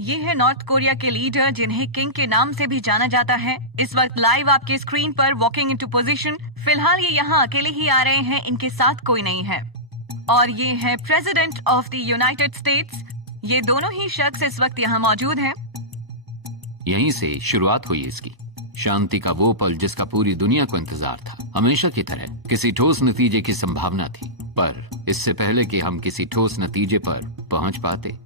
ये है north Korea के लीडर जिन्हें किंग के नाम से भी जाना जाता है। इस वक्त लाइव आपके स्क्रीन पर वॉकिंग इनटू पोजीशन। फिलहाल ये यहाँ अकेले ही आ रहे हैं, इनके साथ कोई नहीं है। और ये है president of the United states. ये दोनों ही शख्स इस वक्त यहाँ मौजूद हैं। यहीं से शुरुआत हुई इसकी शांति का वो पल जिसका पूरी दुनिया को इंतजार था। हमेशा की तरह किसी ठोस नतीजे की संभावना थी, पर इससे पहले कि हम किसी ठोस नतीजे पर पहुंच पाते,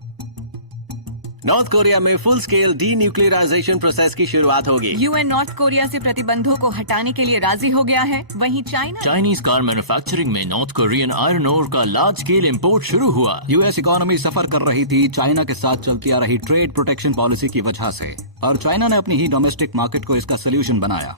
नॉर्थ कोरिया में फुल स्केल डीन्यूक्लियराइजेशन प्रोसेस की शुरुआत होगी। यूएन नॉर्थ कोरिया से प्रतिबंधों को हटाने के लिए राजी हो गया है। वहीं चाइनीज कार मैन्युफैक्चरिंग में नॉर्थ कोरियन आयरन ओर का लार्ज स्केल इंपोर्ट शुरू हुआ। यूएस इकोनॉमी सफर कर रही थी चाइना के साथ चलती आ रही ट्रेड प्रोटेक्शन पॉलिसी की वजह से, और चाइना ने अपनी ही डोमेस्टिक मार्केट को इसका सोल्यूशन बनाया।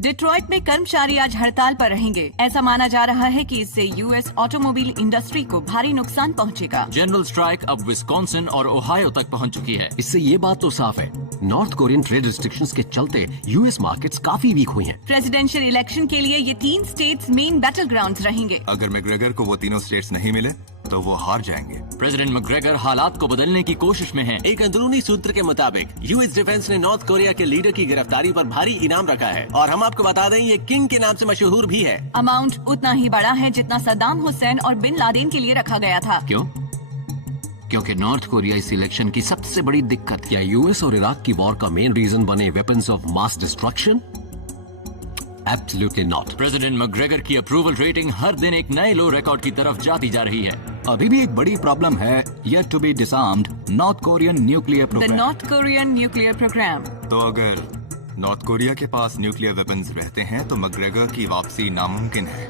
डिट्रॉइट में कर्मचारी आज हड़ताल पर रहेंगे। ऐसा माना जा रहा है कि इससे यूएस ऑटोमोबाइल इंडस्ट्री को भारी नुकसान पहुंचेगा। जनरल स्ट्राइक अब विस्कॉन्सिन और ओहायो तक पहुंच चुकी है। इससे ये बात तो साफ है, नॉर्थ कोरियन ट्रेड रिस्ट्रिक्शंस के चलते यूएस मार्केट्स काफी वीक हुई हैं। प्रेसिडेंशियल इलेक्शन के लिए ये 3 स्टेट्स मेन बैटल ग्राउंड्स रहेंगे। अगर मैकग्रेगर को वो तीनों स्टेट्स नहीं मिले तो वो हार जाएंगे। प्रेसिडेंट मैकग्रेगर हालात को बदलने की कोशिश में है। एक अंदरूनी सूत्र के मुताबिक यूएस डिफेंस ने नॉर्थ कोरिया के लीडर की गिरफ्तारी पर भारी इनाम रखा है, और हम आपको बता दें ये किंग के नाम से मशहूर भी है। अमाउंट उतना ही बड़ा है जितना सद्दाम हुसैन और बिन लादेन के लिए रखा गया था। क्यों? क्योंकि नॉर्थ कोरिया इस इलेक्शन की सबसे बड़ी दिक्कत है। क्या यूएस और इराक की वॉर का मेन रीजन बने weapons of mass destruction? Absolutely not. President McGregor की अप्रूवल रेटिंग हर दिन एक नए लो रिकॉर्ड की तरफ जाती जा रही है। अभी भी एक बड़ी प्रॉब्लम है, yet to be disarmed North Korean nuclear the program. North Korean nuclear program. तो अगर नॉर्थ कोरिया के पास न्यूक्लियर वेपन्स रहते हैं तो मैकग्रेगर की वापसी नामुमकिन है।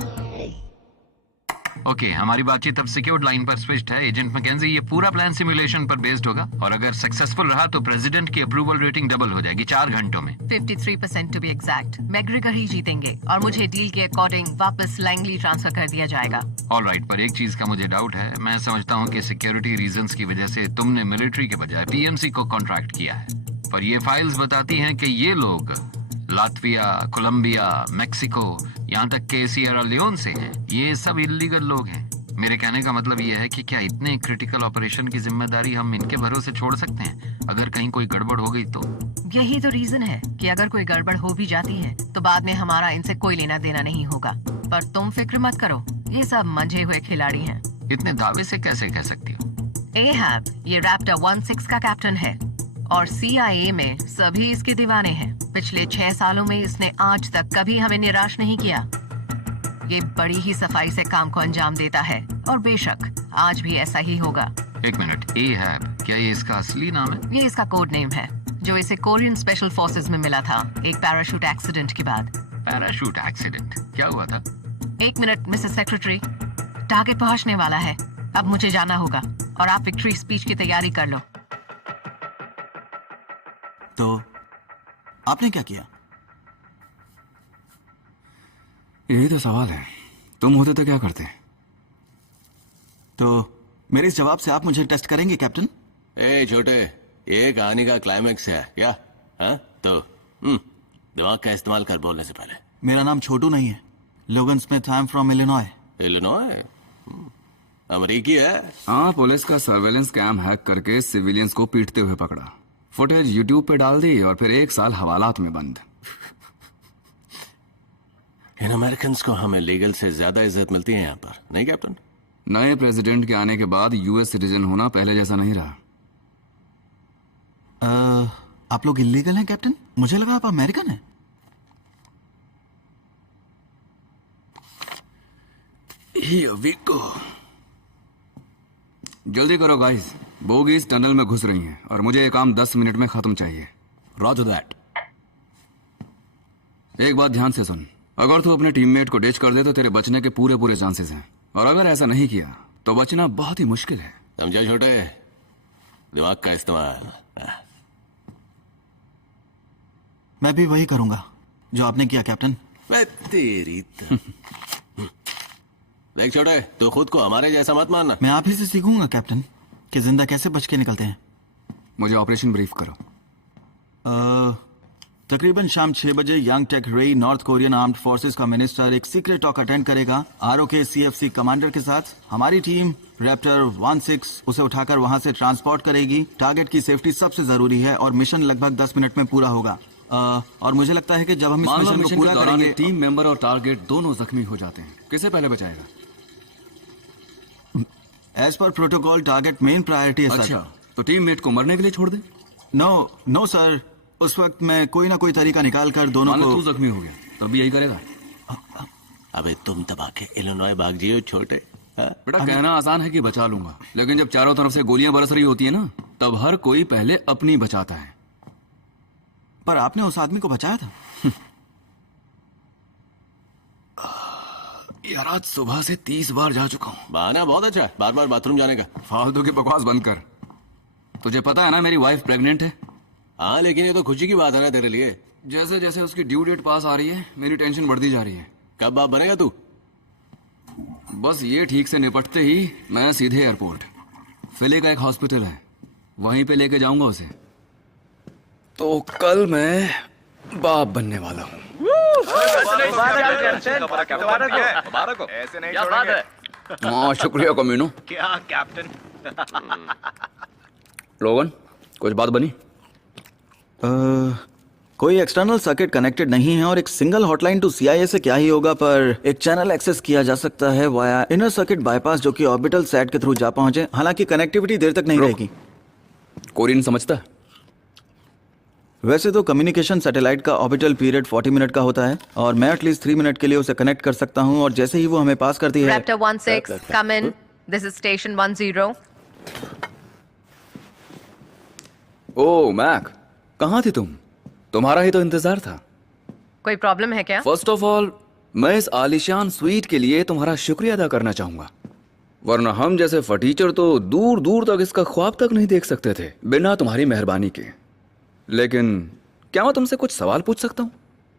ओके, हमारी बातचीत अब सिक्योर्ड लाइन पर स्विच्ड है। एजेंट मैकेंजी, ये पूरा प्लान सिमुलेशन पर बेस्ड होगा, और अगर सक्सेसफुल रहा तो प्रेसिडेंट की अप्रूवल रेटिंग डबल हो जाएगी 4 घंटों में। 53% टू बी एग्जैक्ट। मैकग्रेगर ही जीतेंगे और मुझे डील के अकॉर्डिंग वापस लैंगली ट्रांसफर कर दिया जाएगा। ऑलराइट, पर एक चीज का मुझे डाउट है। मैं समझता हूँ कि सिक्योरिटी रीजंस की वजह से तुमने मिलिट्री के बजाय पीएमसी को कॉन्ट्रैक्ट किया है, पर ये फाइल्स बताती हैं कि ये लोग लातविया, कोलंबिया, मेक्सिको, यहाँ तक के सिएरा लियोन से हैं। ये सब इल्लीगल लोग हैं। मेरे कहने का मतलब ये है कि क्या इतने क्रिटिकल ऑपरेशन की जिम्मेदारी हम इनके भरोसे छोड़ सकते हैं? अगर कहीं कोई गड़बड़ हो गई तो? यही तो रीजन है कि अगर कोई गड़बड़ हो भी जाती है तो बाद में हमारा इनसे कोई लेना देना नहीं होगा। पर तुम फिक्र मत करो, ये सब मंझे हुए खिलाड़ी हैं। इतने दावे से कैसे कह सकती हो? एहब ये रैप्टर 16 का कैप्टन है और CIA में सभी इसके दीवाने हैं। पिछले 6 सालों में इसने आज तक कभी हमें निराश नहीं किया। ये बड़ी ही सफाई से काम को अंजाम देता है, और बेशक आज भी ऐसा ही होगा। एक मिनट, एहब, क्या ये इसका असली नाम है? ये इसका कोड नेम है, जो इसे कोरियन स्पेशल फोर्सेस में मिला था एक पैराशूट एक्सीडेंट के बाद। Parachute accident? क्या हुआ था? 1 मिनट मिसेस सेक्रेटरी, टारगेट पहुंचने वाला है। अब मुझे जाना होगा और आप विक्ट्री स्पीच की तैयारी कर लो। तो आपने क्या किया? यही तो सवाल है, तुम होते तो क्या करते? तो मेरे इस जवाब से आप मुझे टेस्ट करेंगे कैप्टन? ए छोटे, ये कहानी का क्लाइमैक्स है क्या? हाँ? तो दिमाग का इस्तेमाल कर बोलने से पहले। मेरा नाम छोटू नहीं है, लोगन Smith, I am from Illinois. Illinois? अमेरिकी है? हाँ, पुलिस का सर्वेलेंस कैम हैक करके सिविलियंस को पीटते हुए पकड़ा, फुटेज यूट्यूब पे डाल दी और फिर 1 साल हवालात में बंद। इन अमेरिकन को हमें लीगल से ज्यादा इज्जत मिलती है यहाँ पर, नहीं कैप्टन? नए प्रेसिडेंट के आने के बाद यूएस सिटीजन होना पहले जैसा नहीं रहा। आप लोग इलीगल हैं कैप्टन? मुझे लगा आप अमेरिकन हैं। जल्दी करो गाइस, बोगीज टनल में घुस रही हैं और मुझे ये काम 10 मिनट में खत्म चाहिए। Roger that. एक बात ध्यान से सुन, अगर तू अपने टीममेट को डिच कर दे तो तेरे बचने के पूरे चांसेस हैं, और अगर ऐसा नहीं किया तो बचना बहुत ही मुश्किल है। समझा छोटे? दिमाग का इस्तेमाल। मैं भी वही करूंगा जो आपने किया कैप्टन। मैं तेरी देख छोटे, तो खुद को हमारे जैसा मत मानना। मैं आप ही से सीखूंगा कैप्टन कि जिंदा कैसे बच के निकलते हैं। मुझे ऑपरेशन ब्रीफ करो। तकरीबन शाम 6 बजे यांग टेक रेई नॉर्थ कोरियन आर्म्ड फोर्सेस का मिनिस्टर एक सीक्रेट टॉक अटेंड करेगा ROK CFC कमांडर के साथ। हमारी टीम रैप्टर 16 उसे उठाकर वहां से ट्रांसपोर्ट करेगी। टारगेट की सेफ्टी सबसे जरूरी है और मिशन लगभग 10 मिनट में पूरा होगा। और मुझे लगता है कि जब हम इस मिशन को पूरा करेंगे, टीम मेंबर और टारगेट दोनों जख्मी हो जाते हैं, किसे पहले बचाएगा? As per protocol target main priority है। अच्छा, तो टीममेट को मरने के लिए छोड़ दे? नो सर, उस वक्त मैं कोई ना कोई तरीका निकाल कर दोनों को। तू जख्मी हो गया तब भी यही करेगा? अबे तुम दबा के इलिनॉय भाग जियो छोटे। बेटा कहना आसान है कि बचा लूंगा, लेकिन जब चारों तरफ से गोलियां बरस रही होती है ना, तब हर कोई पहले अपनी बचाता है। पर आपने उस आदमी को बचाया था। यार आज सुबह से 30 बार जा चुका हूँ। बहाना बहुत अच्छा है, बार बार बाथरूम जाने का। फालतू की बकवास बंद कर। तुझे पता है ना मेरी वाइफ प्रेग्नेंट है। हाँ, लेकिन ये तो खुशी की बात है ना तेरे लिए। जैसे जैसे उसकी ड्यू डेट पास आ रही है मेरी टेंशन बढ़ती जा रही है। कब बाप बनेगा तू? बस ये ठीक से निपटते ही मैं सीधे एयरपोर्ट। फिले का एक हॉस्पिटल है, वहीं पे लेके जाऊंगा उसे। तो कल मैं बाप बनने वाला हूँ। हाँ शुक्रिया कमीनो। क्या कैप्टन? लोगन कुछ बात बनी? कोई एक्सटर्नल सर्किट कनेक्टेड नहीं है और एक सिंगल हॉटलाइन टू CIA से क्या ही होगा, पर एक चैनल एक्सेस किया जा सकता है वाया इनर सर्किट बाईपास जो कि ऑर्बिटल सैट के थ्रू जा पहुंचे। हालांकि कनेक्टिविटी देर तक नहीं रहेगी। कोरियन समझता है? वैसे तो कम्युनिकेशन सैटेलाइट का ऑर्बिटल पीरियड 40 मिनट का होता है और मैं एटलीस्ट 3 मिनट के लिए उसे कनेक्ट कर सकता हूं और जैसे ही वो हमें पास करती है। Raptor 16, come in. This is station 10. Oh Mac, कहाँ थी तुम? तुम्हारा ही तो इंतजार था। कोई प्रॉब्लम है क्या? फर्स्ट ऑफ ऑल मैं इस आलिशान स्वीट के लिए तुम्हारा शुक्रिया अदा करना चाहूंगा, वरना हम जैसे फटीचर तो दूर दूर तक इसका ख्वाब तक नहीं देख सकते थे बिना तुम्हारी मेहरबानी के। लेकिन क्या मैं तुमसे कुछ सवाल पूछ सकता हूँ?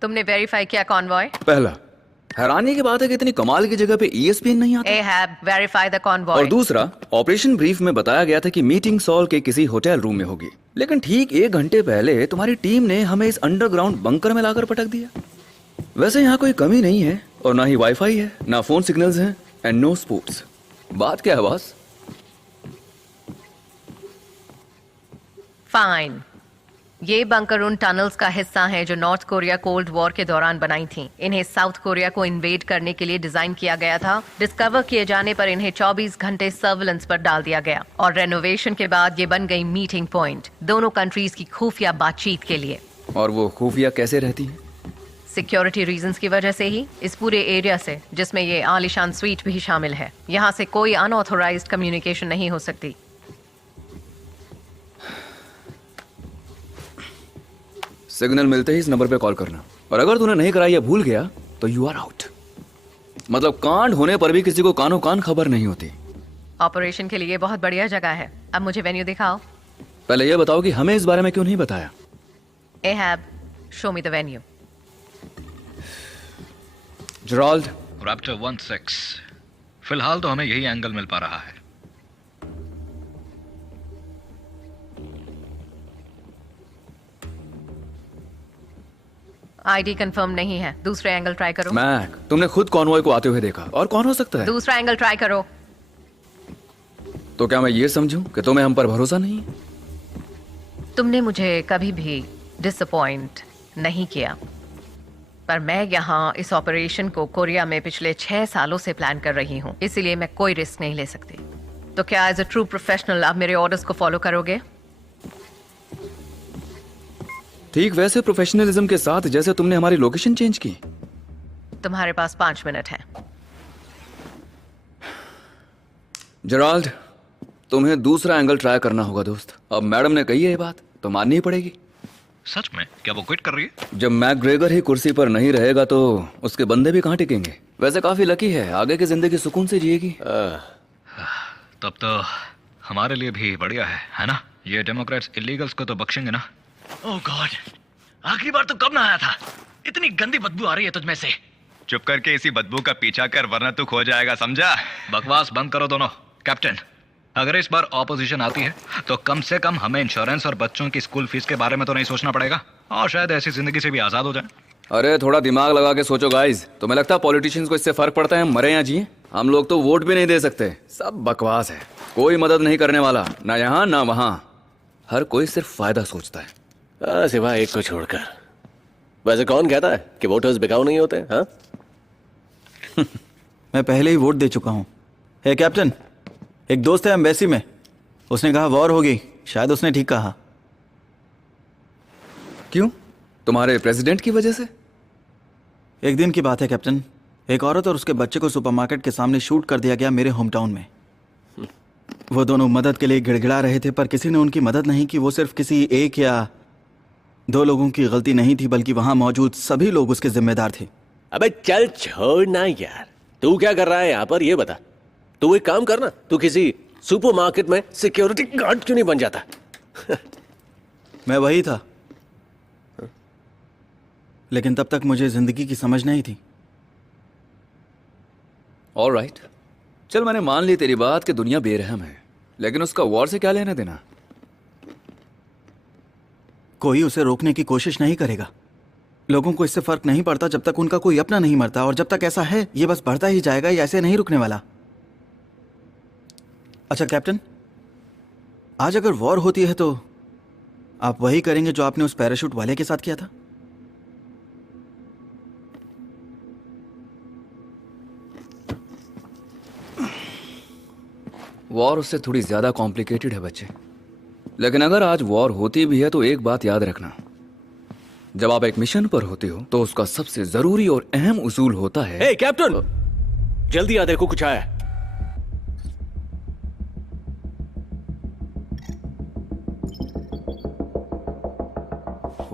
तुमने वेरीफाई किया कॉन्वॉय? पहला, हैरानी की बात है कि इतनी कमाल की जगह पे ESPN नहीं आता। Ahab, verify the convoy. और दूसरा, ऑपरेशन ब्रीफ में बताया गया था कि मीटिंग सॉल के किसी होटल रूम में होगी, लेकिन ठीक 1 घंटे पहले तुम्हारी टीम ने हमें इस अंडरग्राउंड बंकर में लाकर पटक दिया। वैसे यहाँ कोई कमी नहीं है और ना ही वाईफाई है, ना फोन सिग्नल्स हैं एंड नो स्पोर्ट्स। बात क्या है बॉस? फाइन। ये बंकर उन टनल्स का हिस्सा है जो नॉर्थ कोरिया कोल्ड वॉर के दौरान बनाई थी। इन्हें साउथ कोरिया को इन्वेड करने के लिए डिजाइन किया गया था। डिस्कवर किए जाने पर इन्हें 24 घंटे सर्विलेंस पर डाल दिया गया और रेनोवेशन के बाद ये बन गई मीटिंग पॉइंट दोनों कंट्रीज की खुफिया बातचीत के लिए। और वो खुफिया कैसे रहती है? सिक्योरिटी रीजंस की वजह से ही। इस पूरे एरिया से, जिसमें ये आलिशान स्वीट भी शामिल है, यहाँ से कोई अनऑथोराइज्ड कम्युनिकेशन नहीं हो सकती। सिग्नल मिलते ही इस नंबर पे कॉल करना, और अगर तूने नहीं कराया या भूल गया तो यू आर आउट। मतलब कांड होने पर भी किसी को कानो कान खबर नहीं होती। ऑपरेशन के लिए बहुत बढ़िया जगह है। अब मुझे वेन्यू दिखाओ। पहले ये बताओ कि हमें इस बारे में क्यों नहीं बताया? Ahab, show me the venue. Gerald. Raptor 16, फिलहाल तो हमें यही एंगल मिल पा रहा है। आईडी कंफर्म नहीं है, दूसरे एंगल ट्राई करो। मैक, तुमने खुद कॉन्वॉय को आते हुए देखा, और कौन हो सकता है? दूसरा एंगल ट्राई करो। तो क्या मैं ये समझूं कि तुम्हें हम पर भरोसा नहीं है? तुमने मुझे कभी भी डिसअपॉइंट नहीं किया, पर मैं यहाँ इस ऑपरेशन को कोरिया में पिछले 6 सालों से प्लान कर रही हूँ, इसीलिए मैं कोई रिस्क नहीं ले सकती। तो क्या एज अ ट्रू प्रोफेशनल आप मेरे ऑर्डर्स को फॉलो करोगे? ठीक वैसे प्रोफेशनलिज्म के साथ जैसे तुमने हमारी लोकेशन चेंज की। तुम्हारे पास 5 मिनट है। जेराल्ड, तुम्हें दूसरा एंगल ट्राई करना होगा दोस्त। अब मैडम ने कही है ये बात तो माननी ही पड़ेगी। सच में? क्या वो क्विट कर रही है? जब मैकग्रेगर ही कुर्सी पर नहीं रहेगा तो उसके बंदे भी कहाँ टिकेंगे। वैसे काफी लकी है, आगे की जिंदगी सुकून से जिएगी। तब तो हमारे लिए भी बढ़िया है ना? ये डेमोक्रेट्स इलीगल्स को तो बख्शेंगे ना? ओह गॉड, आखिरी बार तो कब नहाया था? इतनी गंदी बदबू आ रही है तुझ में से। चुप करके इसी बदबू का पीछा कर, वरना तू खो जाएगा, समझा? बकवास बंद करो दोनों। कैप्टन, अगर इस बार ऑपोजिशन आती है तो कम से कम हमें इंश्योरेंस और बच्चों की स्कूल फीस के बारे में तो नहीं सोचना पड़ेगा। और शायद ऐसी जिंदगी से भी आजाद हो जाए। अरे थोड़ा दिमाग लगा के सोचो गाइस, तुम्हें लगता है पॉलिटिशियंस को इससे फर्क पड़ता है हम मरे या जिए? हम लोग तो वोट भी नहीं दे सकते, सब बकवास है। कोई मदद नहीं करने वाला, ना यहाँ ना वहाँ, हर कोई सिर्फ फायदा सोचता है। सिवाय एक को छोड़कर। वैसे कौन कहता है कि वोटर्स बिकाऊ नहीं होते? हाँ मैं पहले ही वोट दे चुका हूँ। हे कैप्टन, एक दोस्त है एम्बेसी में, उसने कहा वॉर होगी। शायद उसने ठीक कहा। क्यों? तुम्हारे प्रेसिडेंट की वजह से? एक दिन की बात है कैप्टन, एक औरत और उसके बच्चे को सुपरमार्केट के सामने शूट कर दिया गया मेरे होम टाउन में। वो दोनों मदद के लिए गिड़गिड़ा रहे थे, पर किसी ने उनकी मदद नहीं की। वो सिर्फ किसी एक या दो लोगों की गलती नहीं थी, बल्कि वहां मौजूद सभी लोग उसके जिम्मेदार थे। अबे चल छोड़ ना यार, तू क्या कर रहा है यहाँ पर ये बता। तू एक काम करना, तू किसी सुपरमार्केट में सिक्योरिटी गार्ड क्यों नहीं बन जाता? मैं वही था, लेकिन तब तक मुझे जिंदगी की समझ नहीं थी। ऑलराइट, चल मैंने मान ली तेरी बात कि दुनिया बेरहम है, लेकिन उसका वॉर से क्या लेना देना? कोई उसे रोकने की कोशिश नहीं करेगा। लोगों को इससे फर्क नहीं पड़ता जब तक उनका कोई अपना नहीं मरता, और जब तक ऐसा है ये बस बढ़ता ही जाएगा, ये ऐसे नहीं रुकने वाला। अच्छा कैप्टन, आज अगर वॉर होती है तो आप वही करेंगे जो आपने उस पैराशूट वाले के साथ किया था? वॉर उससे थोड़ी ज्यादा कॉम्प्लिकेटेड है बच्चे, लेकिन अगर आज वॉर होती भी है तो एक बात याद रखना, जब आप एक मिशन पर होते हो तो उसका सबसे जरूरी और अहम उसूल होता है। हे कैप्टन, जल्दी आ, देखो कुछ आया है।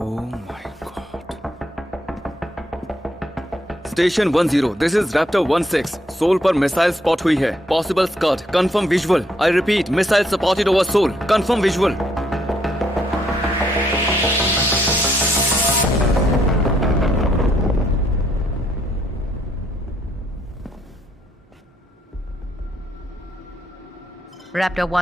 Oh my God. Station 10, this is Raptor 16। Seoul पर मिसाइल स्पॉट हुई है। Possible skirt, confirm visual. I repeat, missile spotted over Seoul, confirm visual. Raptor 1